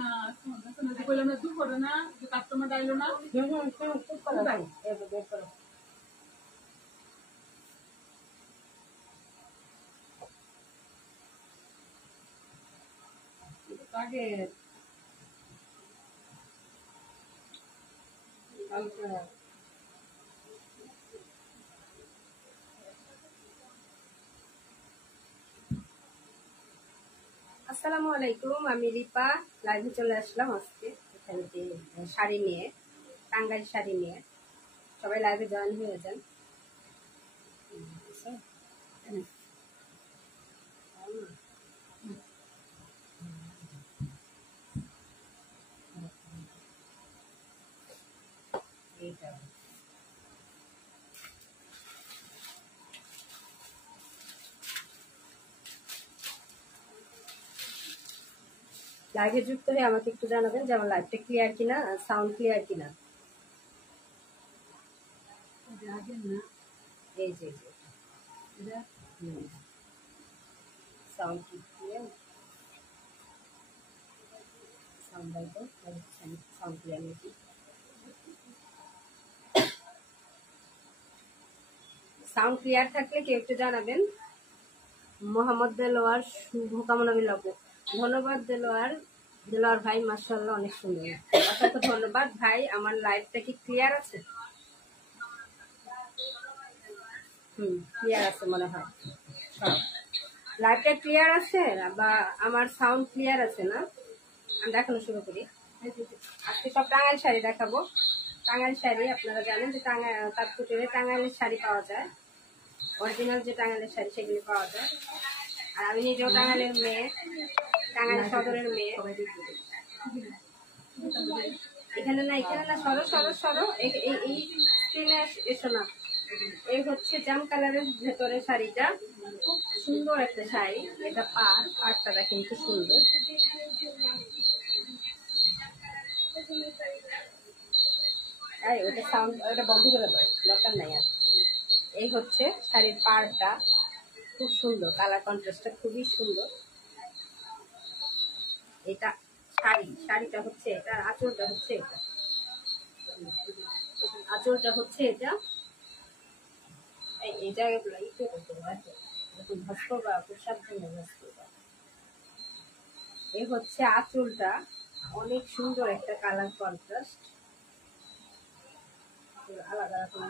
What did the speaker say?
না শোনো যে কইলাম না দুপুরে না যে কাস্টমার আইলো না খুব ভালো ভাই এবার বের করো আগে আসসালামু আলাইকুম, আমি রিপা লাইভে চলে আসলাম আজকে এখানে শাড়ি নিয়ে, টাঙ্গাইল শাড়ি নিয়ে। সবাই লাইভে জয়েন হয়ে যান। লাইভে যুক্ত হয়ে আমাকে একটু জানাবেন যে আমার লাইভটা ক্লিয়ার কিনা, সাউন্ড ক্লিয়ার কিনা। এই যে সাউন্ড ক্লিয়ার, সাউন্ড ক্লিয়ার নাকি? সাউন্ড ক্লিয়ার থাকলে কেউ একটু জানাবেন। মোহাম্মদ দেলোয়ার শুভকামনা বিলাপ, ধন্যবাদ দেলোয়ার ভাই, মাশাআল্লাহ অনেক সুন্দর, অসংখ্য ধন্যবাদ ভাই। আমার লাইভটা কি ক্লিয়ার আছে? ক্লিয়ার আছে মনে হয়। লাইভটা ক্লিয়ার আছে বা আমার সাউন্ড ক্লিয়ার আছে না? আমি দেখানো শুরু করি। আজকে সব টাঙ্গাইল শাড়ি দেখাবো। টাঙ্গাইল শাড়ি আপনারা জানেন যে তাঁতকুটিরে টাঙ্গাইলের শাড়ি পাওয়া যায়, অরিজিনাল যে টাঙ্গাইলের শাড়ি সেগুলি পাওয়া যায়। আর আমি নিজেও টাঙ্গাইলের মেয়ে, টাঙ্গাইল সদরের মেয়ে। এখানে না সরো সরো সরো, এই স্ক্রিনে এসো না। এই হচ্ছে জাম কালারের ভেতরে শাড়িটা, খুব সুন্দর একটা শাড়ি। এটা পাড়টা কিন্তু সুন্দর। ওটা সাউন্ড, ওটা বন্ধ করে দাও, দরকার নাই আর। এই হচ্ছে শাড়ির পাড়টা, খুব সুন্দর, কালার কন্ট্রাস্টটা খুবই সুন্দর। এটা শাড়িটা হচ্ছে এটা, আঁচলটা হচ্ছে এটা, আঁচলটা হচ্ছে এটা। এই জায়গাগুলো একটু ভাস করবা, খুব সাবধানে ভাস করবা। এই হচ্ছে আঁচলটা, অনেক সুন্দর একটা কালার কন্ট্রাস্ট, আলাদা রকম।